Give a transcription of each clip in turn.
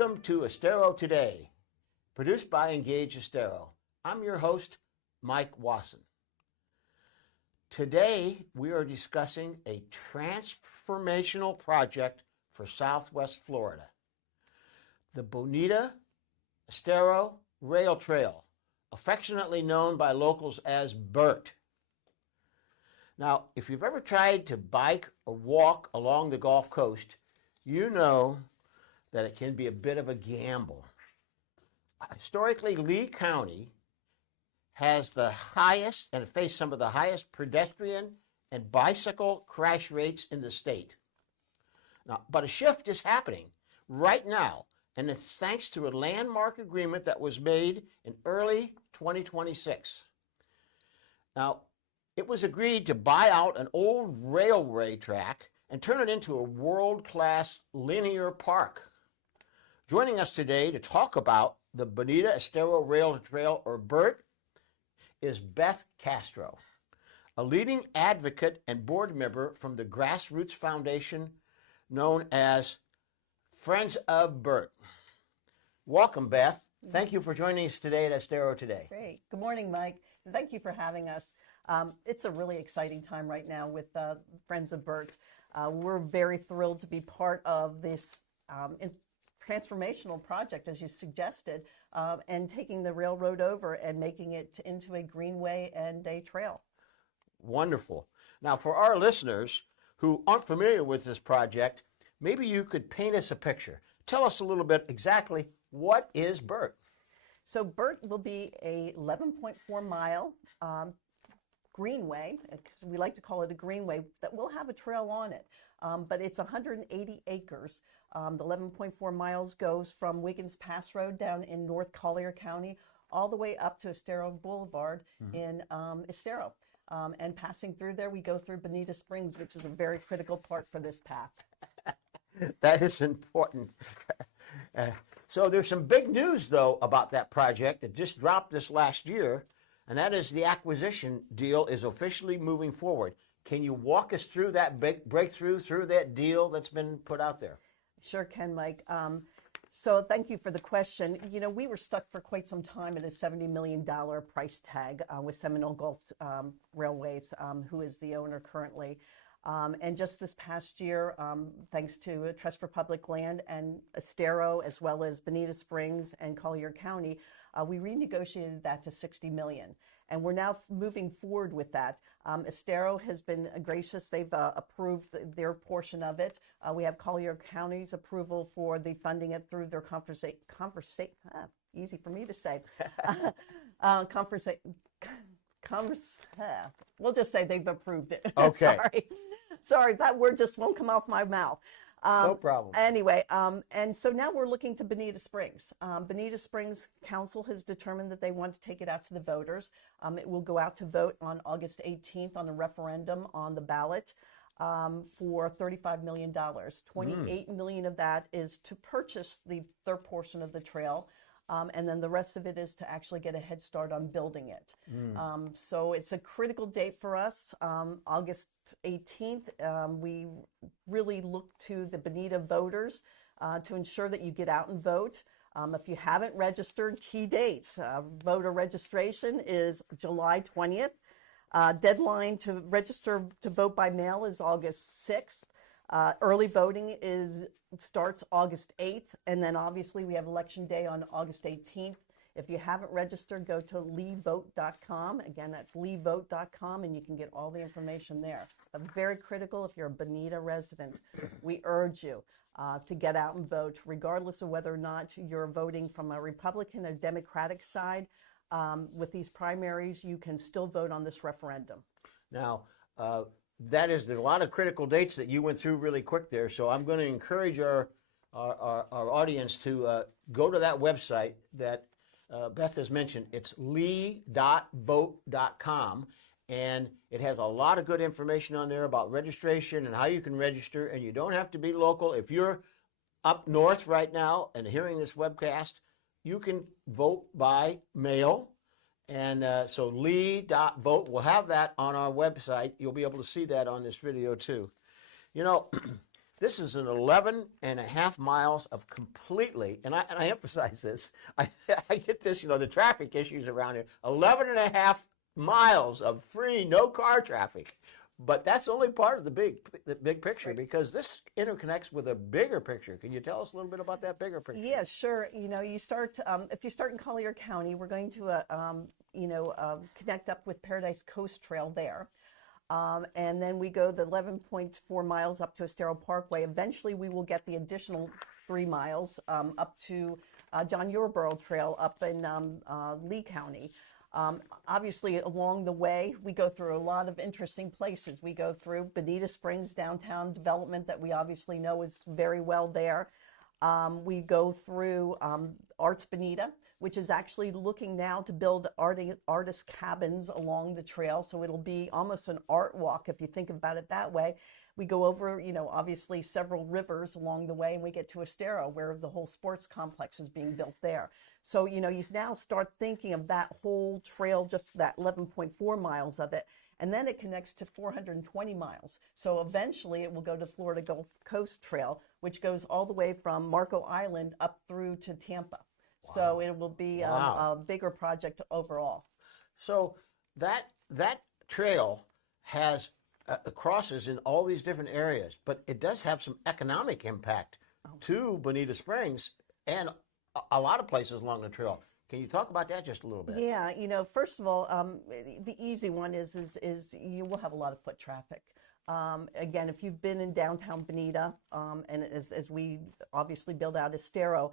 Welcome to Estero Today, produced by Engage Estero. I'm your host, Mike Wasson. Today, we are discussing a transformational project for Southwest Florida, the Bonita Estero Rail Trail, affectionately known by locals as BERT. Now, if you've ever tried to bike or walk along the Gulf Coast, you know that it can be a bit of a gamble. Historically, Lee County has the highest and faced some of the highest pedestrian and bicycle crash rates in the state. Now, but a shift is happening right now, and it's thanks to a landmark agreement that was made in early 2026. Now, it was agreed to buy out an old railway track and turn it into a world-class linear park. Joining us today to talk about the Bonita Estero Rail Trail, or BERT, is Beth Castro, a leading advocate and board member from the grassroots foundation known as Friends of BERT. Welcome, Beth. Thank you for joining us today at Estero Today. Great. Good morning, Mike. And thank you for having us. It's a really exciting time right now with Friends of BERT. We're very thrilled to be part of this transformational project, as you suggested, and taking the railroad over and making it into a greenway and a trail. Wonderful. Now, for our listeners who aren't familiar with this project, maybe you could paint us a picture. Tell us a little bit exactly, what is BERT? So BERT will be a 11.4 mile greenway, because we like to call it a greenway, that will have a trail on it. But it's 180 acres. The 11.4 miles goes from Wiggins Pass Road down in North Collier County all the way up to Estero Boulevard in Estero. And passing through there, we go through Bonita Springs, which is a very critical part for this path. That is important. So there's some big news, though, about that project that just dropped this last year, and that is the acquisition deal is officially moving forward. Can you walk us through that big breakthrough, through that deal that's been put out there? Sure can, Mike. So thank you for the question. You know, we were stuck for quite some time at a $70 million price tag with Seminole Gulf Railways, who is the owner currently. And just this past year, thanks to Trust for Public Land and Estero, as well as Bonita Springs and Collier County, we renegotiated that to $60 million. And we're now moving forward with that. Estero has been gracious. They've approved their portion of it. We have Collier County's approval for the funding it through their easy for me to say. We'll just say they've approved it. Okay. Sorry, that word just won't come off my mouth. No problem. Anyway, and so now we're looking to Bonita Springs. Bonita Springs Council has determined that they want to take it out to the voters. It will go out to vote on August 18th on a referendum on the ballot for $35 million. $28 million of that is to purchase their portion of the trail. And then the rest of it is to actually get a head start on building it. So it's a critical date for us. August 18th, we really look to the Bonita voters to ensure that you get out and vote. If you haven't registered, key dates. Voter registration is July 20th. Deadline to register to vote by mail is August 6th. Early voting starts August 8th, and then obviously we have Election Day on August 18th. If you haven't registered, go to leevote.com. Again, that's leevote.com, and you can get all the information there. But very critical, if you're a Bonita resident, we urge you to get out and vote, regardless of whether or not you're voting from a Republican or Democratic side. With these primaries, you can still vote on this referendum. Now, there's a lot of critical dates that you went through really quick there, so I'm going to encourage our audience to go to that website that Beth has mentioned. It's lee.vote.com, and it has a lot of good information on there about registration and how you can register, and you don't have to be local. If you're up north right now and hearing this webcast, you can vote by mail. And so lee.vote, we'll have that on our website. You'll be able to see that on this video too. You know, This is an 11.5 miles of completely, and I emphasize this, I get this, the traffic issues around here, 11.5 miles of free, no car traffic. But that's only part of the big picture, because this interconnects with a bigger picture. Can you tell us a little bit about that bigger picture? Yeah, sure. You start, if you start in Collier County, we're going to, connect up with Paradise Coast Trail there. And then we go the 11.4 miles up to Estero Parkway. Eventually, we will get the additional 3 miles up to John Yarborough Trail up in Lee County. Obviously, along the way, we go through a lot of interesting places. We go through Bonita Springs downtown development that we obviously know is very well there. We go through Arts Bonita, which is actually looking now to build artist cabins along the trail. So it'll be almost an art walk if you think about it that way. We go over, obviously several rivers along the way, and we get to Estero, where the whole sports complex is being built there. So, you now start thinking of that whole trail, just that 11.4 miles of it, and then it connects to 420 miles. So eventually it will go to Florida Gulf Coast Trail, which goes all the way from Marco Island up through to Tampa. Wow. So it will be a bigger project overall. So that trail has crosses in all these different areas, but it does have some economic impact to Bonita Springs and a lot of places along the trail. Can you talk about that just a little bit? Yeah, first of all, the easy one is you will have a lot of foot traffic. Again, if you've been in downtown Bonita, and as we obviously build out Estero,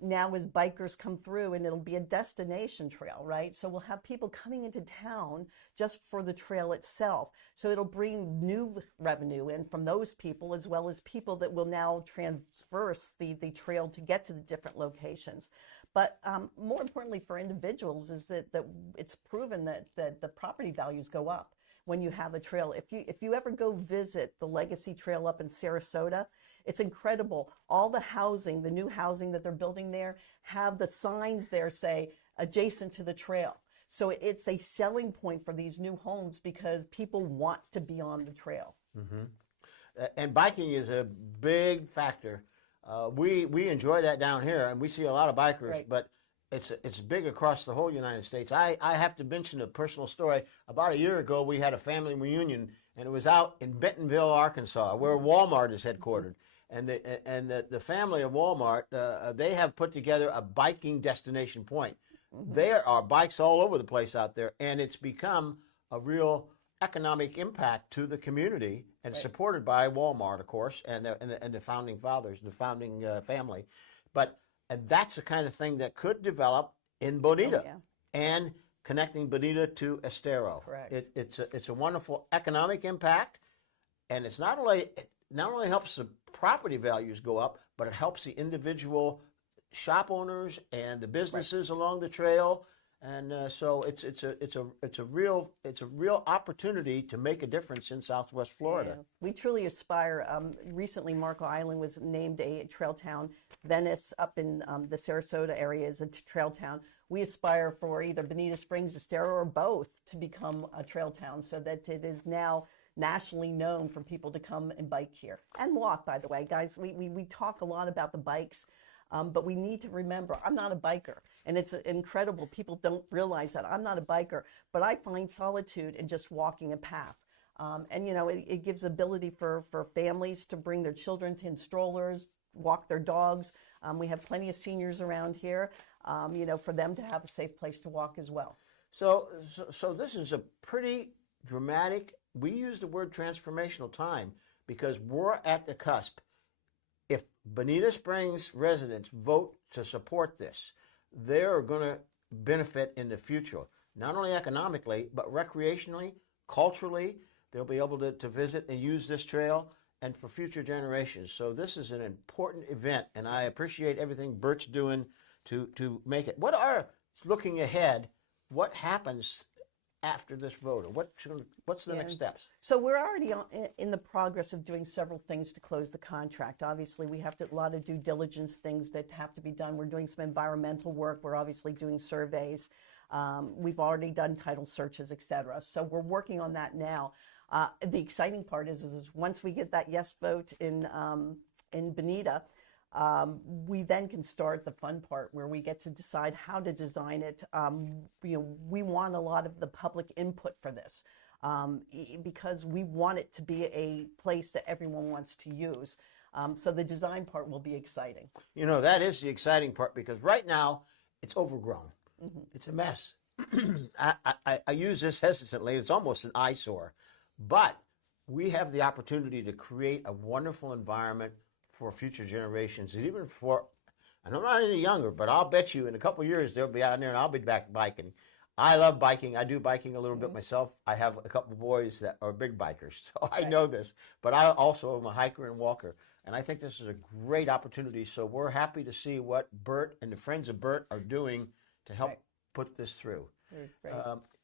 now as bikers come through, and it'll be a destination trail, right? So we'll have people coming into town just for the trail itself. So it'll bring new revenue in from those people, as well as people that will now traverse the trail to get to the different locations. But more importantly for individuals is that it's proven that the property values go up when you have a trail. If you ever go visit the Legacy Trail up in Sarasota, it's incredible. All the housing, the new housing that they're building there, have the signs there say adjacent to the trail. So it's a selling point for these new homes because people want to be on the trail. Mm-hmm. And biking is a big factor. We enjoy that down here, and we see a lot of bikers, right. But it's big across the whole United States. I have to mention a personal story. About a year ago, we had a family reunion, and it was out in Bentonville, Arkansas, where Walmart is headquartered. And the family of Walmart, they have put together a biking destination point. Mm-hmm. There are bikes all over the place out there, and it's become a real economic impact to the community, and right. Supported by Walmart, of course, and the founding fathers, the founding family. And that's the kind of thing that could develop in Bonita, and connecting Bonita to Estero. Correct. It's a wonderful economic impact, and it not only helps the property values go up, but it helps the individual shop owners and the businesses right. along the trail. And so it's a real opportunity to make a difference in Southwest Florida. Yeah. We truly aspire. Recently, Marco Island was named a trail town. Venice up in the Sarasota area is a trail town. We aspire for either Bonita Springs, Estero, or both to become a trail town, so that it is now nationally known for people to come and bike here and walk. By the way, guys, we talk a lot about the bikes. But we need to remember, I'm not a biker, and it's incredible. People don't realize that. I'm not a biker, but I find solitude in just walking a path. And, it gives ability for families to bring their children in strollers, walk their dogs. We have plenty of seniors around here, for them to have a safe place to walk as well. So this is a pretty dramatic, we use the word transformational time, because we're at the cusp. If Bonita Springs residents vote to support this, they're going to benefit in the future, not only economically, but recreationally, culturally. They'll be able to visit and use this trail, and for future generations. So this is an important event, and I appreciate everything Bert's doing to make it. Looking ahead, what happens after this vote? Or what's the next steps? So we're already in the progress of doing several things to close the contract. Obviously, we have a lot of due diligence things that have to be done. We're doing some environmental work. We're obviously doing surveys. We've already done title searches, et cetera. So we're working on that now. The exciting part is once we get that yes vote in Bonita, we then can start the fun part where we get to decide how to design it. We want a lot of the public input for this because we want it to be a place that everyone wants to use. So the design part will be exciting. That is the exciting part because right now it's overgrown. Mm-hmm. It's a mess. I use this hesitantly. It's almost an eyesore. But we have the opportunity to create a wonderful environment for future generations, and even and I'm not any younger, but I'll bet you in a couple of years they'll be out there and I'll be back biking. I love biking. I do biking a little bit myself. I have a couple of boys that are big bikers, so I know this. But I also am a hiker and walker, and I think this is a great opportunity. So we're happy to see what BERT and the Friends of BERT are doing to help put this through.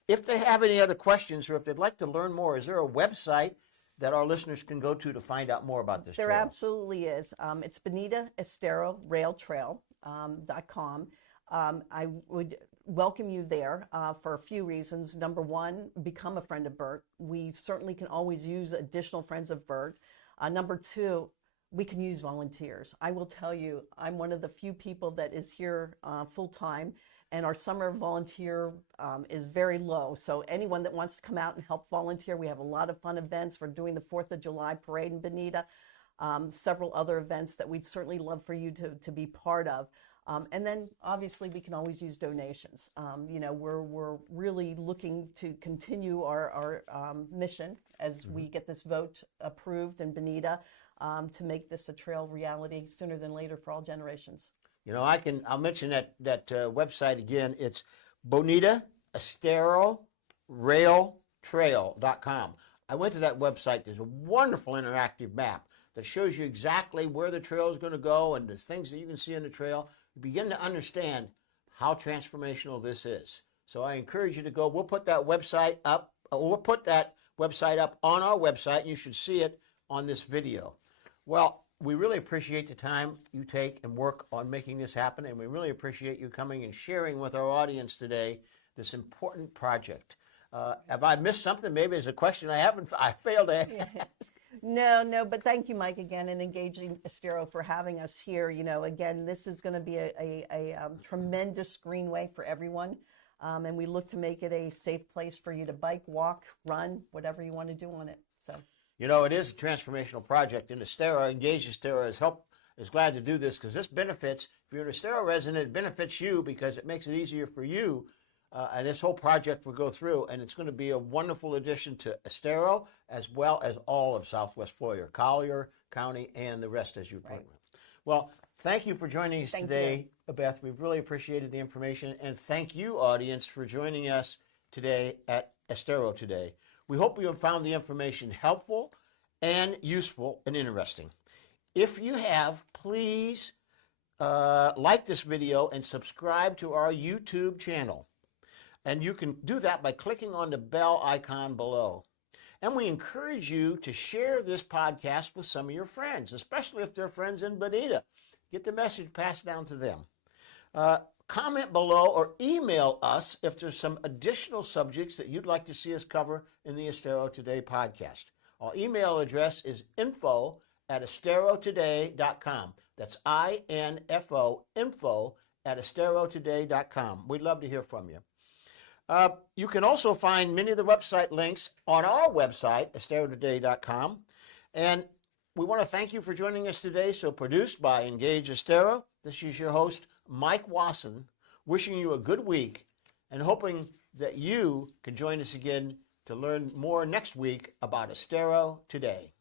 If they have any other questions or if they'd like to learn more, is there a website that our listeners can go to find out more about this trail? There absolutely is. It's Bonita Estero Rail Trail.com. I would welcome you there for a few reasons. Number one, become a friend of BERT. We certainly can always use additional friends of BERT. Number two, we can use volunteers. I will tell you, I'm one of the few people that is here full time, and our summer volunteer is very low. So anyone that wants to come out and help volunteer, we have a lot of fun events. We're doing the 4th of July parade in Bonita, several other events that we'd certainly love for you to be part of. And then obviously we can always use donations. We're really looking to continue our mission as we get this vote approved in Bonita to make this a trail reality sooner than later for all generations. I'll mention that website again. It's Bonita Estero Rail Trail.com. I went to that website. There's a wonderful interactive map that shows you exactly where the trail is going to go and the things that you can see on the trail. You begin to understand how transformational this is. So I encourage you to go. We'll put that website up. We'll put that website up on our website, and you should see it on this video. Well, we really appreciate the time you take and work on making this happen, and we really appreciate you coming and sharing with our audience today this important project. Have I missed something? Maybe there's a question I failed to ask. No, but thank you, Mike, again, and Engage Estero for having us here. Again, this is going to be a tremendous greenway for everyone, and we look to make it a safe place for you to bike, walk, run, whatever you want to do on it. So. It is a transformational project, and Estero, Engage Estero is glad to do this because this benefits, if you're an Estero resident, it benefits you because it makes it easier for you, and this whole project will go through, and it's going to be a wonderful addition to Estero as well as all of Southwest Florida, Collier County, and the rest as you point out. Well, thank you for joining us today, Beth. We've really appreciated the information, and thank you, audience, for joining us today at Estero Today. We hope you have found the information helpful and useful and interesting. If you have, please like this video and subscribe to our YouTube channel. And you can do that by clicking on the bell icon below. And we encourage you to share this podcast with some of your friends, especially if they're friends in Bonita. Get the message passed down to them. Comment below or email us if there's some additional subjects that you'd like to see us cover in the Estero Today podcast. Our email address is info@esterotoday.com. That's info, info@esterotoday.com. We'd love to hear from you. You can also find many of the website links on our website, esterotoday.com. And we want to thank you for joining us today. So produced by Engage Estero, this is your host, Mike Wasson, wishing you a good week and hoping that you can join us again to learn more next week about Estero Today.